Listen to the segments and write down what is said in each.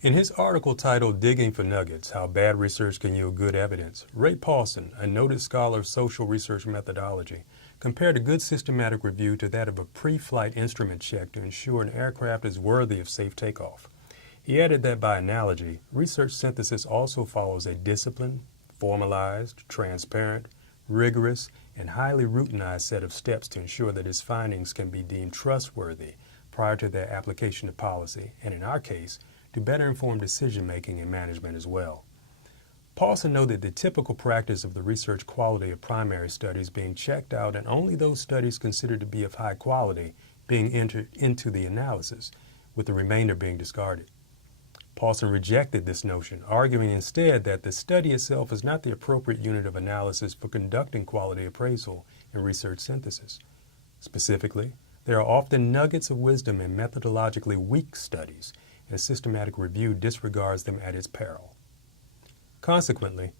In his article titled Digging for Nuggets, How Bad Research Can Yield Good Evidence, Ray Paulson, a noted scholar of social research methodology, compared a good systematic review to that of a pre-flight instrument check to ensure an aircraft is worthy of safe takeoff. He added that by analogy, research synthesis also follows a disciplined, formalized, transparent, rigorous, and highly routinized set of steps to ensure that its findings can be deemed trustworthy prior to their application to policy, and in our case, to better inform decision-making and management as well. Paulson noted the typical practice of the research quality of primary studies being checked out and only those studies considered to be of high quality being entered into the analysis, with the remainder being discarded. Paulson rejected this notion, arguing instead that the study itself is not the appropriate unit of analysis for conducting quality appraisal and research synthesis. Specifically, there are often nuggets of wisdom in methodologically weak studies, and systematic review disregards them at its peril. Consequently,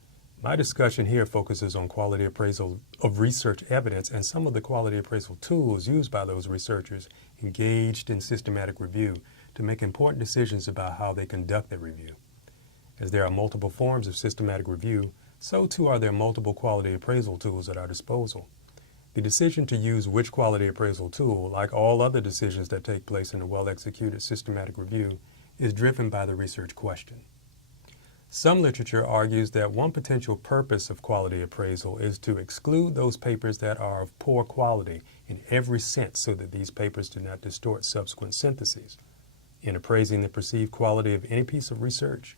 my discussion here focuses on quality appraisal of research evidence and some of the quality appraisal tools used by those researchers engaged in systematic review to make important decisions about how they conduct their review. As there are multiple forms of systematic review, so too are there multiple quality appraisal tools at our disposal. The decision to use which quality appraisal tool, like all other decisions that take place in a well-executed systematic review, is driven by the research question. Some literature argues that one potential purpose of quality appraisal is to exclude those papers that are of poor quality in every sense so that these papers do not distort subsequent syntheses. In appraising the perceived quality of any piece of research,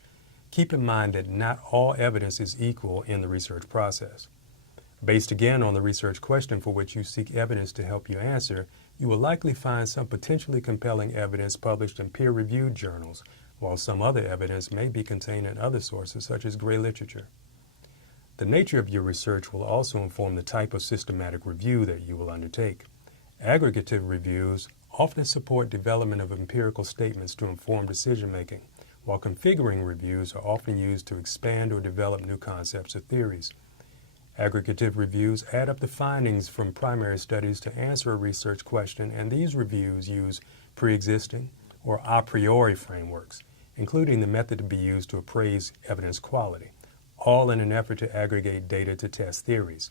keep in mind that not all evidence is equal in the research process. Based again on the research question for which you seek evidence to help you answer, you will likely find some potentially compelling evidence published in peer-reviewed journals, while some other evidence may be contained in other sources such as gray literature. The nature of your research will also inform the type of systematic review that you will undertake. Aggregative reviews often support development of empirical statements to inform decision-making, while configuring reviews are often used to expand or develop new concepts or theories. Aggregative reviews add up the findings from primary studies to answer a research question, and these reviews use pre-existing or a priori frameworks, including the method to be used to appraise evidence quality, all in an effort to aggregate data to test theories.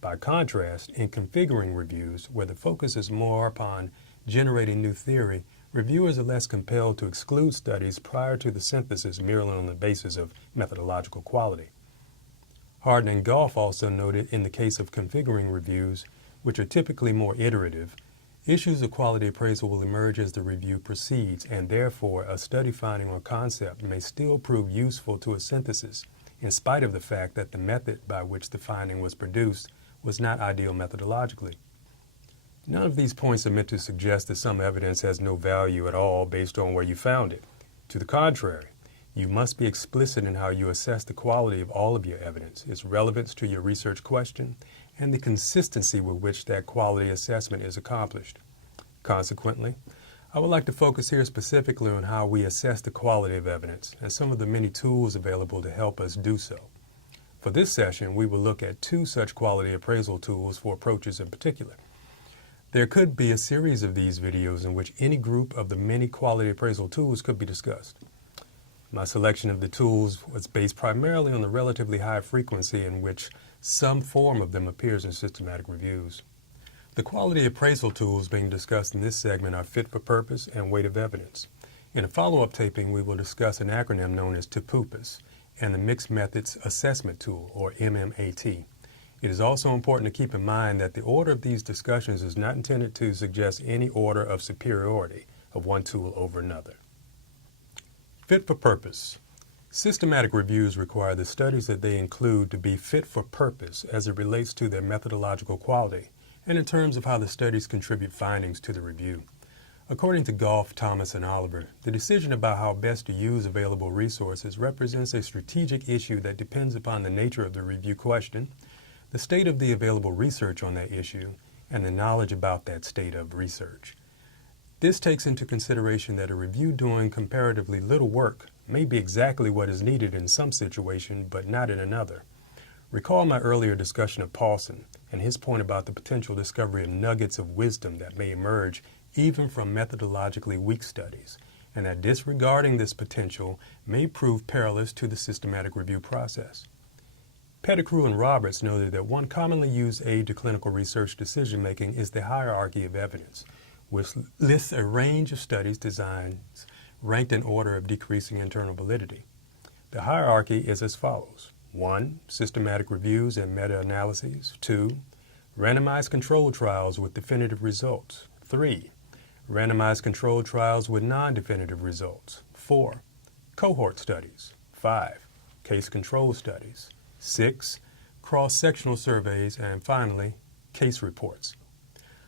By contrast, in configuring reviews, where the focus is more upon generating new theory, reviewers are less compelled to exclude studies prior to the synthesis merely on the basis of methodological quality. Hardin and Goff also noted in the case of configuring reviews, which are typically more iterative, issues of quality appraisal will emerge as the review proceeds, and therefore a study finding or concept may still prove useful to a synthesis, in spite of the fact that the method by which the finding was produced was not ideal methodologically. None of these points are meant to suggest that some evidence has no value at all based on where you found it. To the contrary, you must be explicit in how you assess the quality of all of your evidence, its relevance to your research question, and the consistency with which that quality assessment is accomplished. Consequently, I would like to focus here specifically on how we assess the quality of evidence and some of the many tools available to help us do so. For this session, we will look at two such quality appraisal tools for approaches in particular. There could be a series of these videos in which any group of the many quality appraisal tools could be discussed. My selection of the tools was based primarily on the relatively high frequency in which some form of them appears in systematic reviews. The quality appraisal tools being discussed in this segment are fit for purpose and weight of evidence. In a follow-up taping, we will discuss an acronym known as TPUPAS and the Mixed Methods Assessment Tool, or MMAT. It is also important to keep in mind that the order of these discussions is not intended to suggest any order of superiority of one tool over another. Fit for purpose. Systematic reviews require the studies that they include to be fit for purpose as it relates to their methodological quality and in terms of how the studies contribute findings to the review. According to Goff, Thomas, and Oliver, the decision about how best to use available resources represents a strategic issue that depends upon the nature of the review question, the state of the available research on that issue, and the knowledge about that state of research. This takes into consideration that a review doing comparatively little work may be exactly what is needed in some situation, but not in another. Recall my earlier discussion of Paulson and his point about the potential discovery of nuggets of wisdom that may emerge even from methodologically weak studies, and that disregarding this potential may prove perilous to the systematic review process. Pettigrew and Roberts noted that one commonly used aid to clinical research decision-making is the hierarchy of evidence, which lists a range of studies designs ranked in order of decreasing internal validity. The hierarchy is as follows. 1. Systematic reviews and meta-analyses. 2. Randomized controlled trials with definitive results. 3. Randomized controlled trials with non-definitive results. 4. Cohort studies. 5. Case control studies. 6. Cross-sectional surveys. And finally, case reports.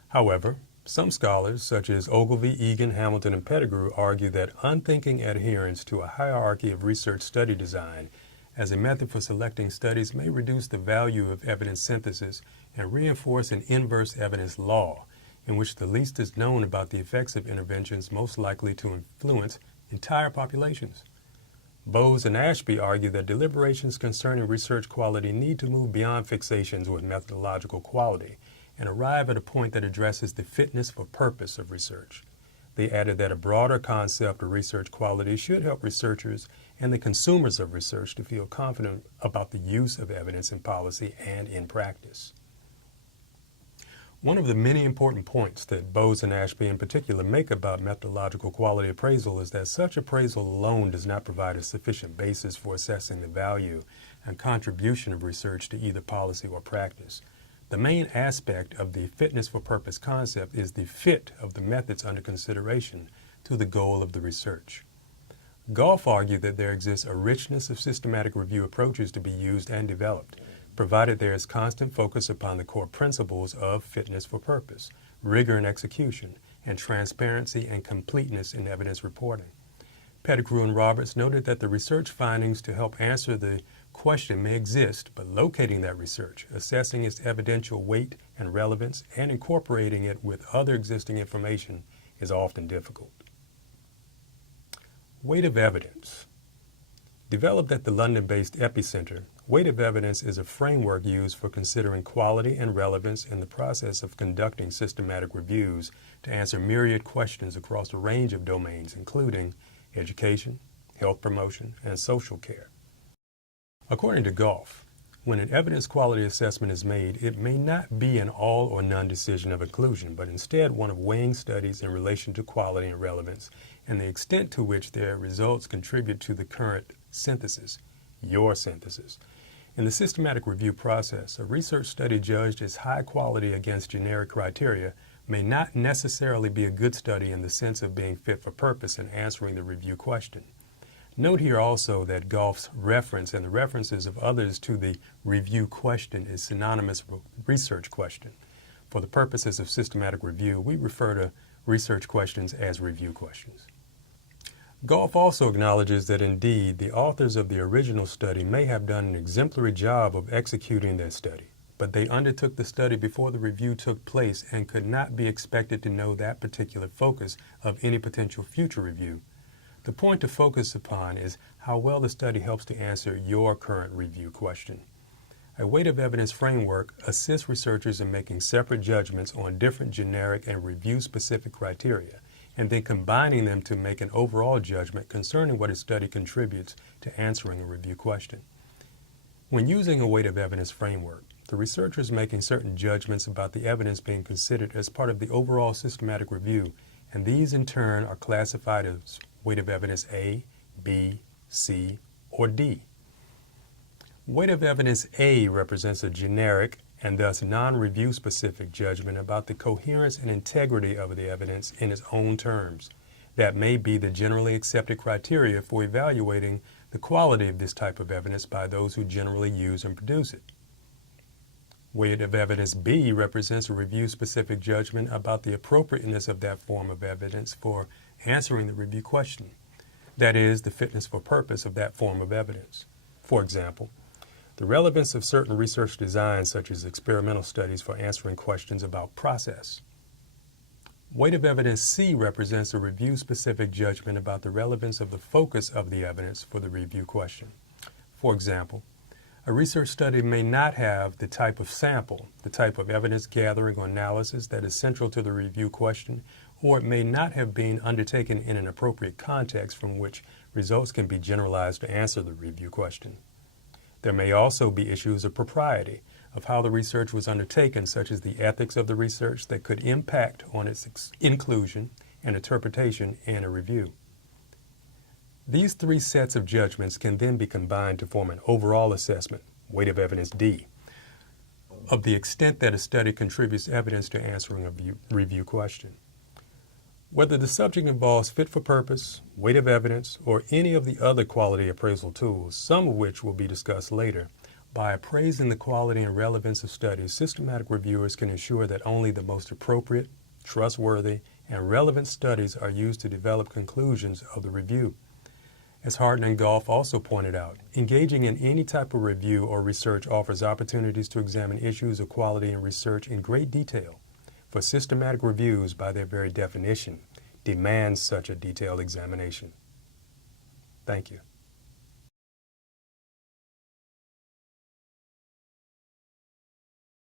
However, some scholars, such as Ogilvy, Egan, Hamilton, and Pettigrew, argue that unthinking adherence to a hierarchy of research study design as a method for selecting studies may reduce the value of evidence synthesis and reinforce an inverse evidence law, in which the least is known about the effects of interventions most likely to influence entire populations. Bowes and Ashby argue that deliberations concerning research quality need to move beyond fixations with methodological quality and arrive at a point that addresses the fitness for purpose of research. They added that a broader concept of research quality should help researchers and the consumers of research to feel confident about the use of evidence in policy and in practice. One of the many important points that Bowes and Ashby in particular make about methodological quality appraisal is that such appraisal alone does not provide a sufficient basis for assessing the value and contribution of research to either policy or practice. The main aspect of the fitness for purpose concept is the fit of the methods under consideration to the goal of the research. Goff argued that there exists a richness of systematic review approaches to be used and developed, provided there is constant focus upon the core principles of fitness for purpose, rigor in execution, and transparency and completeness in evidence reporting. Pettigrew and Roberts noted that the research findings to help answer the question may exist, but locating that research, assessing its evidential weight and relevance, and incorporating it with other existing information is often difficult. Weight of evidence. Developed at the London-based Epicenter, weight of evidence is a framework used for considering quality and relevance in the process of conducting systematic reviews to answer myriad questions across a range of domains, including education, health promotion, and social care. According to Goff, when an evidence quality assessment is made, it may not be an all or none decision of inclusion, but instead one of weighing studies in relation to quality and relevance and the extent to which their results contribute to the current synthesis, your synthesis. In the systematic review process, a research study judged as high quality against generic criteria may not necessarily be a good study in the sense of being fit for purpose in answering the review question. Note here also that Goff's reference and the references of others to the review question is synonymous with research question. For the purposes of systematic review, we refer to research questions as review questions. Goff also acknowledges that indeed the authors of the original study may have done an exemplary job of executing their study, but they undertook the study before the review took place and could not be expected to know that particular focus of any potential future review. The point to focus upon is how well the study helps to answer your current review question. A weight of evidence framework assists researchers in making separate judgments on different generic and review-specific criteria, and then combining them to make an overall judgment concerning what a study contributes to answering a review question. When using a weight of evidence framework, the researcher is making certain judgments about the evidence being considered as part of the overall systematic review, and these in turn are classified as weight of evidence A, B, C, or D. Weight of evidence A represents a generic and thus non-review specific judgment about the coherence and integrity of the evidence in its own terms. That may be the generally accepted criteria for evaluating the quality of this type of evidence by those who generally use and produce it. Weight of evidence B represents a review-specific judgment about the appropriateness of that form of evidence for answering the review question. That is, the fitness for purpose of that form of evidence. For example, the relevance of certain research designs such as experimental studies for answering questions about process. Weight of evidence C represents a review-specific judgment about the relevance of the focus of the evidence for the review question. For example, A research study may not have the type of sample, the type of evidence gathering or analysis that is central to the review question, or it may not have been undertaken in an appropriate context from which results can be generalized to answer the review question. There may also be issues of propriety, of how the research was undertaken, such as the ethics of the research that could impact on its inclusion and interpretation in a review. These three sets of judgments can then be combined to form an overall assessment, weight of evidence D, of the extent that a study contributes evidence to answering a review question. Whether the subject involves fit for purpose, weight of evidence, or any of the other quality appraisal tools, some of which will be discussed later, by appraising the quality and relevance of studies, systematic reviewers can ensure that only the most appropriate, trustworthy, and relevant studies are used to develop conclusions of the review. As Hardin and Goff also pointed out, engaging in any type of review or research offers opportunities to examine issues of quality and research in great detail, for systematic reviews, by their very definition, demand such a detailed examination. Thank you.